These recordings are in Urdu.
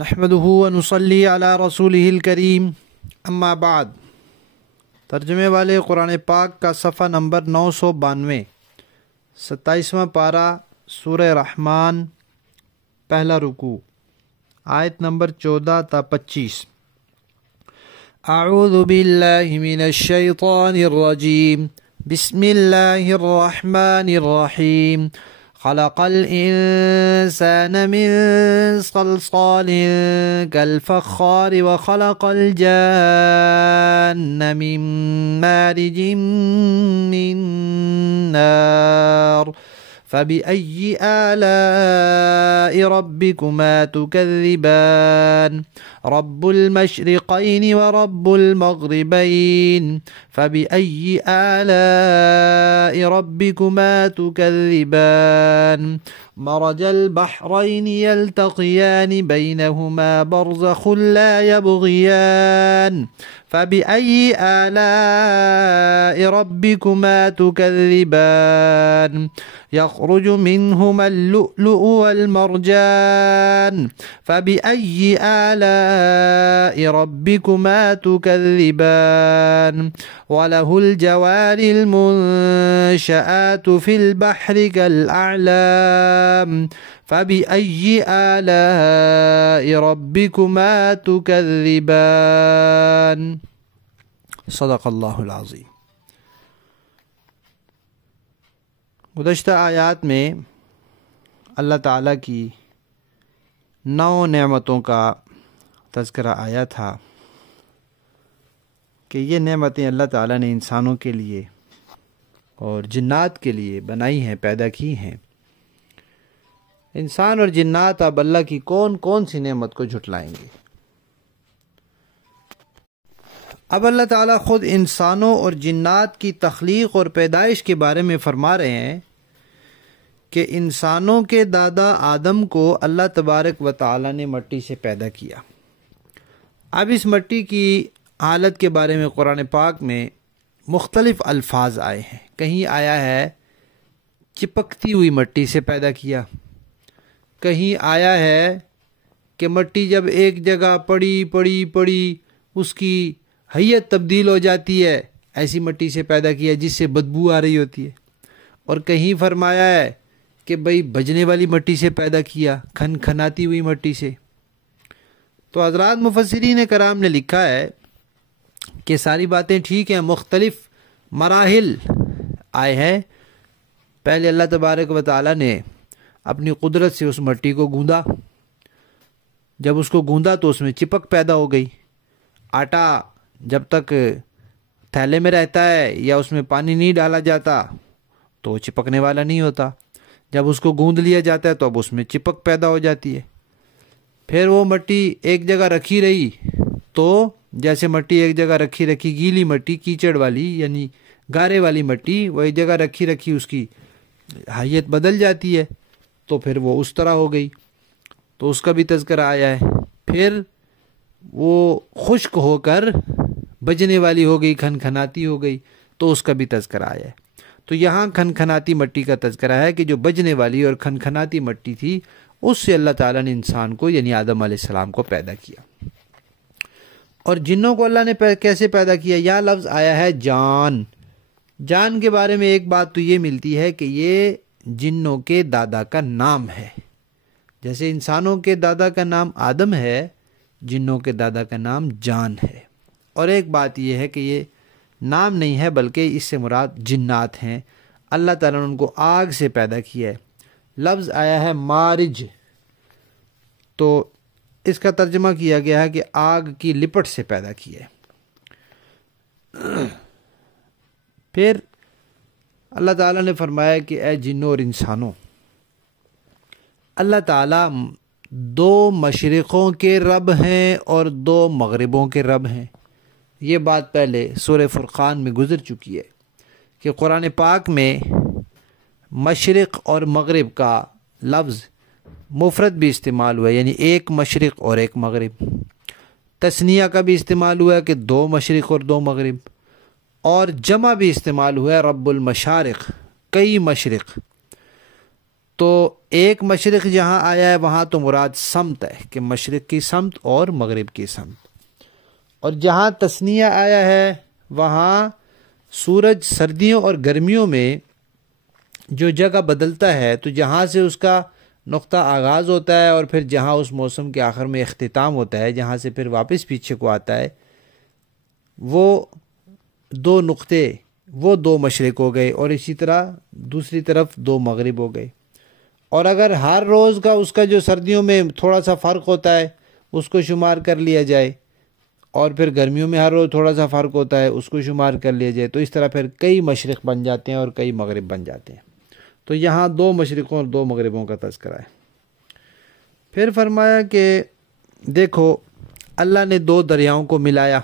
نحمدہ ونصلی علی رسولہ الکریم اما بعد۔ ترجمے والے قرآن پاک کا صفحہ نمبر 992، 27واں پارہ سورہ رحمان، پہلا رکوع، آیت نمبر 14 تا 25۔ اعوذ باللہ من الشیطان الرجیم، بسم اللہ الرحمن الرحیم۔ خلق الإنسان من صلصال كالفخار وخلق الجان من مارج من نار فبأي آلاء ربكما تكذبان رب المشرقين ورب المغربين فبأي آلاء ربكما تكذبان مرج البحرين يلتقيان بينهما برزخ لا يبغيان فبأي آلاء ربكما تكذبان يخرج منهما اللؤلؤ والمرجان فبأي آلاء ربكما تكذبان وله الجوار المنشآت في البحر كالأعلام فبأي آلاء ربكما تكذبان صدق اللہ العظیم۔ گزشتہ آیات میں اللہ تعالیٰ کی 9 نعمتوں کا تذکرہ آیا تھا کہ یہ نعمتیں اللہ تعالیٰ نے انسانوں کے لیے اور جنات کے لیے بنائی ہیں، پیدا کی ہیں۔ انسان اور جنات اب اللہ کی کون کون سی نعمت کو جھٹلائیں گے؟ اب اللہ تعالیٰ خود انسانوں اور جنات کی تخلیق اور پیدائش کے بارے میں فرما رہے ہیں کہ انسانوں کے دادا آدم کو اللہ تبارک و تعالیٰ نے مٹی سے پیدا کیا۔ اب اس مٹی کی حالت کے بارے میں قرآن پاک میں مختلف الفاظ آئے ہیں۔ کہیں آیا ہے چپکتی ہوئی مٹی سے پیدا کیا، کہیں آیا ہے کہ مٹی جب ایک جگہ پڑی اس کی حیت تبدیل ہو جاتی ہے، ایسی مٹی سے پیدا کیا جس سے بدبو آ رہی ہوتی ہے، اور کہیں فرمایا ہے کہ بھئی بجنے والی مٹی سے پیدا کیا، کھنکھناتی ہوئی مٹی سے۔ تو حضرات مفسرین کرام نے لکھا ہے کہ ساری باتیں ٹھیک ہیں، مختلف مراحل آئے ہیں۔ پہلے اللہ تبارک و تعالیٰ نے اپنی قدرت سے اس مٹی کو گوندا، جب اس کو گوندا تو اس میں چپک پیدا ہو گئی۔ آٹا جب تک تھیلے میں رہتا ہے یا اس میں پانی نہیں ڈالا جاتا تو وہ چپکنے والا نہیں ہوتا، جب اس کو گوند لیا جاتا ہے تو اب اس میں چپک پیدا ہو جاتی ہے۔ پھر وہ مٹی ایک جگہ رکھی رہی تو جیسے مٹی ایک جگہ رکھی گیلی مٹی، کیچڑ والی یعنی گارے والی مٹی، وہ ایک جگہ رکھی اس کی حیت بدل جاتی ہے، تو پھر وہ اس طرح ہو گئی، تو اس کا بھی تذکرہ آیا ہے۔ پھر وہ خشک ہو کر بجنے والی ہو گئی، کھنکھناتی ہو گئی، تو اس کا بھی تذکرہ آیا ہے۔ تو یہاں کھنکھناتی مٹی کا تذکرہ ہے کہ جو بجنے والی اور کھنکھناتی مٹی تھی اس سے اللہ تعالیٰ نے انسان کو یعنی آدم علیہ السلام کو پیدا کیا۔ اور جنوں کو اللہ نے کیسے پیدا کیا؟ یہاں لفظ آیا ہے جان۔ جان کے بارے میں ایک بات تو یہ ملتی ہے کہ یہ جنوں کے دادا کا نام ہے، جیسے انسانوں کے دادا کا نام آدم ہے، جنوں کے دادا کا نام جان ہے۔ اور ایک بات یہ ہے کہ یہ نام نہیں ہے بلکہ اس سے مراد جنات ہیں۔ اللہ تعالیٰ نے ان کو آگ سے پیدا کیا ہے۔ لفظ آیا ہے مارج، تو اس کا ترجمہ کیا گیا ہے کہ آگ کی لپٹ سے پیدا کیا ہے۔ پھر اللہ تعالیٰ نے فرمایا کہ اے جنوں اور انسانوں، اللہ تعالیٰ 2 مشرقوں کے رب ہیں اور 2 مغربوں کے رب ہیں۔ یہ بات پہلے سورہ فرقان میں گزر چکی ہے کہ قرآن پاک میں مشرق اور مغرب کا لفظ مفرد بھی استعمال ہوا ہے، یعنی ایک مشرق اور ایک مغرب۔ تثنیہ کا بھی استعمال ہوا ہے کہ 2 مشرق اور 2 مغرب، اور جمع بھی استعمال ہوا ہے رب المشارق، کئی مشرق۔ تو ایک مشرق جہاں آیا ہے وہاں تو مراد سمت ہے کہ مشرق کی سمت اور مغرب کی سمت، اور جہاں تثنیہ آیا ہے وہاں سورج سردیوں اور گرمیوں میں جو جگہ بدلتا ہے تو جہاں سے اس کا نقطہ آغاز ہوتا ہے اور پھر جہاں اس موسم کے آخر میں اختتام ہوتا ہے، جہاں سے پھر واپس پیچھے کو آتا ہے، وہ دو نقطے، وہ دو مشرق ہو گئے، اور اسی طرح دوسری طرف دو مغرب ہو گئے۔ اور اگر ہر روز کا اس کا جو سردیوں میں تھوڑا سا فرق ہوتا ہے اس کو شمار کر لیا جائے، اور پھر گرمیوں میں ہر روز تھوڑا سا فرق ہوتا ہے اس کو شمار کر لیا جائے، تو اس طرح پھر کئی مشرق بن جاتے ہیں اور کئی مغرب بن جاتے ہیں۔ تو یہاں دو مشرقوں اور دو مغربوں کا تذکرہ ہے۔ پھر فرمایا کہ دیکھو اللہ نے دو دریاؤں کو ملایا۔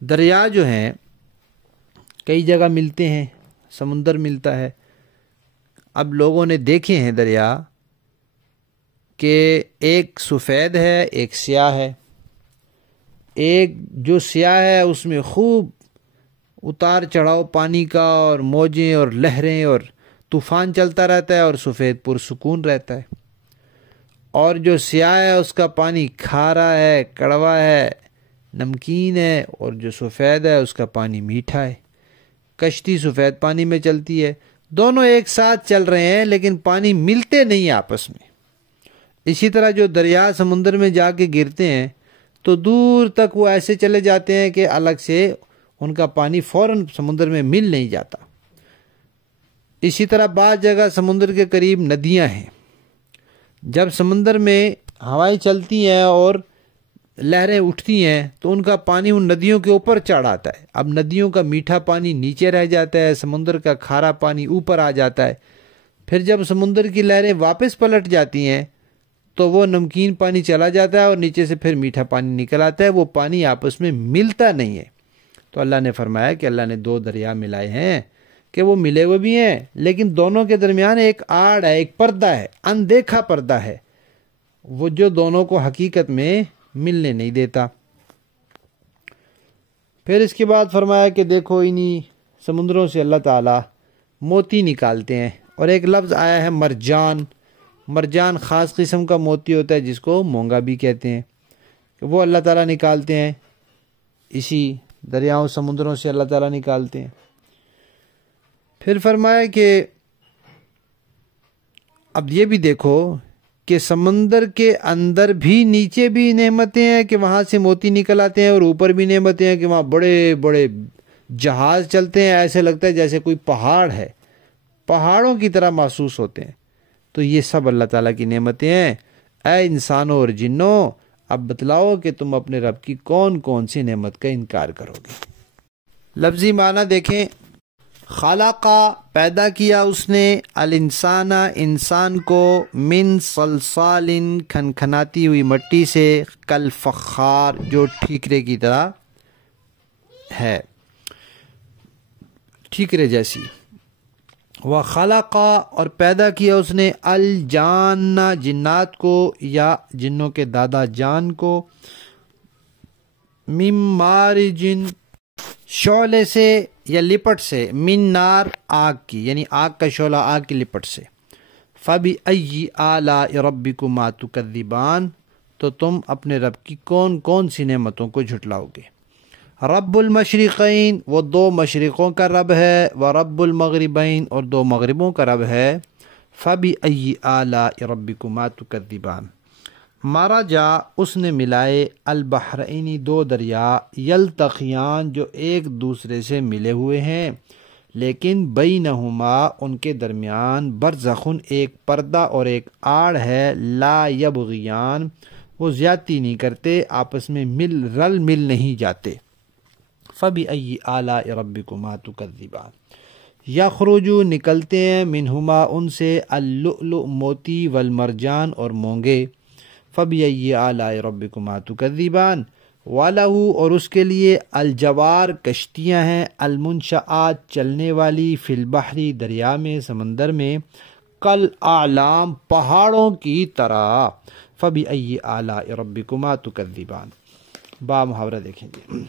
دریا جو ہیں کئی جگہ ملتے ہیں، سمندر ملتا ہے۔ اب لوگوں نے دیکھے ہیں دریا کہ ایک سفید ہے ایک سیاہ ہے۔ ایک جو سیاہ ہے اس میں خوب اتار چڑھاؤ پانی کا اور موجیں اور لہریں اور طوفان چلتا رہتا ہے، اور سفید پرسکون رہتا ہے۔ اور جو سیاہ ہے اس کا پانی کھارا ہے، کڑوا ہے، نمکین ہے، اور جو سفید ہے اس کا پانی میٹھا ہے۔ کشتی سفید پانی میں چلتی ہے، دونوں ایک ساتھ چل رہے ہیں لیکن پانی ملتے نہیں آپس میں۔ اسی طرح جو دریا سمندر میں جا کے گرتے ہیں تو دور تک وہ ایسے چلے جاتے ہیں کہ الگ سے ان کا پانی فوراً سمندر میں مل نہیں جاتا۔ اسی طرح بعض جگہ سمندر کے قریب ندیاں ہیں، جب سمندر میں ہوائیں چلتی ہیں اور لہریں اٹھتی ہیں تو ان کا پانی ان ندیوں کے اوپر چڑھ آتا ہے۔ اب ندیوں کا میٹھا پانی نیچے رہ جاتا ہے، سمندر کا کھارا پانی اوپر آ جاتا ہے۔ پھر جب سمندر کی لہریں واپس پلٹ جاتی ہیں تو وہ نمکین پانی چلا جاتا ہے اور نیچے سے پھر میٹھا پانی نکل آتا ہے، وہ پانی آپس میں ملتا نہیں ہے۔ تو اللہ نے فرمایا کہ اللہ نے دو دریا ملائے ہیں کہ وہ ملے ہوئے بھی ہیں لیکن دونوں کے درمیان ایک آڑ ہے، ایک پردہ ہے، اندیکھا پردہ ہے، وہ جو دونوں کو حقیقت میں ملنے نہیں دیتا۔ پھر اس کے بعد فرمایا کہ دیکھو انہی سمندروں سے اللہ تعالیٰ موتی نکالتے ہیں، اور ایک لفظ آیا ہے مرجان۔ مرجان خاص قسم کا موتی ہوتا ہے جس کو مونگا بھی کہتے ہیں، کہ وہ اللہ تعالیٰ نکالتے ہیں، اسی دریاؤں سمندروں سے اللہ تعالیٰ نکالتے ہیں۔ پھر فرمایا کہ اب یہ بھی دیکھو کہ سمندر کے اندر بھی نیچے بھی نعمتیں ہیں کہ وہاں سے موتی نکل آتے ہیں، اور اوپر بھی نعمتیں ہیں کہ وہاں بڑے بڑے جہاز چلتے ہیں، ایسے لگتا ہے جیسے کوئی پہاڑ ہے، پہاڑوں کی طرح محسوس ہوتے ہیں۔ تو یہ سب اللہ تعالیٰ کی نعمتیں ہیں۔ اے انسانوں اور جنوں، اب بتلاؤ کہ تم اپنے رب کی کون کون سی نعمت کا انکار کرو گے۔ لفظی معنی دیکھیں، خلقہ پیدا کیا اس نے، الانسان انسان کو، من صلصال کھنکھناتی ہوئی مٹی سے، کالفخار جو ٹھیکرے کی طرح ہے، ٹھیکرے جیسی۔ وخلق اور پیدا کیا اس نے، الجان جنات کو یا جنوں کے دادا جان کو، من مارج شعلے سے یا لپٹ سے، من نار آگ کی، یعنی آگ کا شعلہ آگ کی لپٹ سے۔ فَبِأَيِّ آلَاءِ رَبِّكُمَا تُكَذِّبَانِ تو تم اپنے رب کی کون کون سی نعمتوں کو جھٹلاؤ گے۔ رب المشرقین وہ دو مشرقوں کا رب ہے، ورب المغربین اور دو مغربوں کا رب ہے۔ فَبِأَيِّ آلَاءِ رَبِّكُمَا تُكَذِّبَانِ مارجا اس نے ملائے، البحرین دو دریا، یلتقیان جو ایک دوسرے سے ملے ہوئے ہیں، لیکن بینہما ان کے درمیان، برزخن ایک پردہ اور ایک آڑ ہے، لا یبغیان وہ زیادتی نہیں کرتے، آپس میں رل مل نہیں جاتے۔ فَبِأَيِّ آلَاءِ رَبِّكُمَا تُكَذِّبَانِ یخرج نکلتے ہیں، منہما ان سے، اللؤلؤ موتی، والمرجان اور مونگے۔ فَبِأَيِّ آلَاءِ رَبِّكُمَا تُكَذِّبَانِ وَلَهُ اور اس کے لیے، الجوار کشتیاں ہیں، المنشآت چلنے والی، فی البحر دریا میں، سمندر میں، کالاعلام پہاڑوں کی طرح۔ فَبِأَيِّ آلَاءِ رَبِّكُمَا تُكَذِّبَانِ با محاورہ دیکھیں گے۔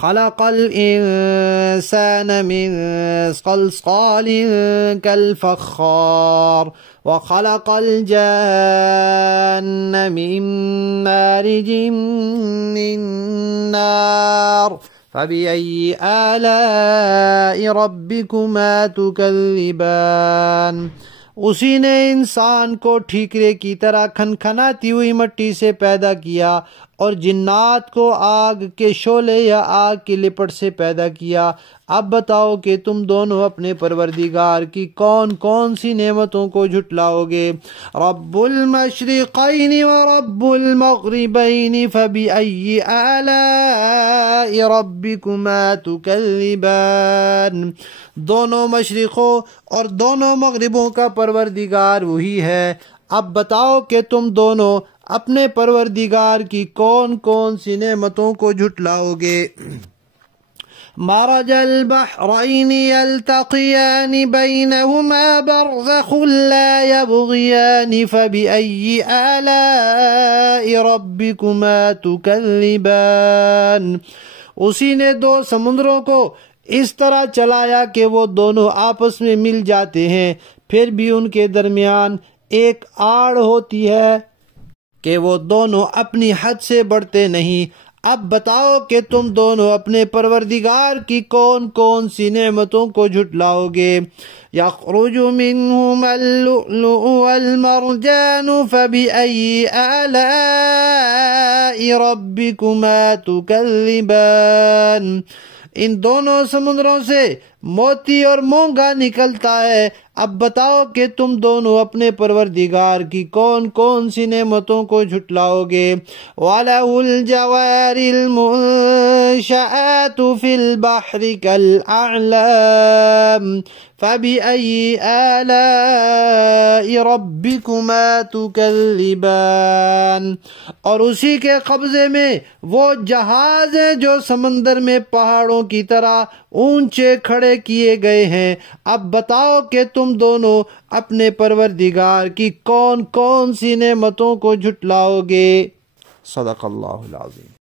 خلق الإنسان من صلصال كالفخار وخلق الجان من مارج من نار فبأي آلاء ربكما تكذبان۔ اسی نے انسان کو ٹھیکرے کی طرح کھنکھناتی ہوئی مٹی سے پیدا کیا اور جنات کو آگ کے شعلے یا آگ کی لپٹ سے پیدا کیا۔ اب بتاؤ کہ تم دونوں اپنے پروردگار کی کون کون سی نعمتوں کو جھٹلاؤ گے۔ رب المشرقین ورب المغربین فبأی آلاء ربکما تکذبان۔ دونوں مشرقوں اور دونوں مغربوں کا پروردگار وہی ہے، اب بتاؤ کہ تم دونوں اپنے پروردگار کی کون کون سی نعمتوں کو جھٹلاؤ گے۔ مرج البحرین یلتقیان بینہما برزخ لا یبغیان فبأی آلاء ربکما تکذبان۔ اسی نے دو سمندروں کو اس طرح چلایا کہ وہ دونوں آپس میں مل جاتے ہیں، پھر بھی ان کے درمیان ایک آڑ ہوتی ہے کہ وہ دونوں اپنی حد سے بڑھتے نہیں۔ اب بتاؤ کہ تم دونوں اپنے پروردگار کی کون کون سی نعمتوں کو جھٹلاؤ گے۔ یخرج منہما اللؤلؤ والمرجان فبأی آلاء ربکما تکذبان۔ ان دونوں سمندروں سے موتی اور مونگا نکلتا ہے، اب بتاؤ کہ تم دونوں اپنے پروردگار کی کون کون سی نعمتوں کو جھٹلاؤ گے۔ وَلَهُ الْجَوَارِ الْمُنشَآتُ فِي الْبَحْرِ كَالْأَعْلَامِ فَبِأَيِّ آلَاءِ رَبِّكُمَا تُكَذِّبَانِ۔ اور اسی کے قبضے میں وہ جہاز ہیں جو سمندر میں پہاڑوں کی طرح اونچے کھڑے کیے گئے ہیں، اب بتاؤ کہ تم دونوں اپنے پروردگار کی کون کون سی نعمتوں کو جھٹلاؤ گے۔ صدق اللہ العظیم۔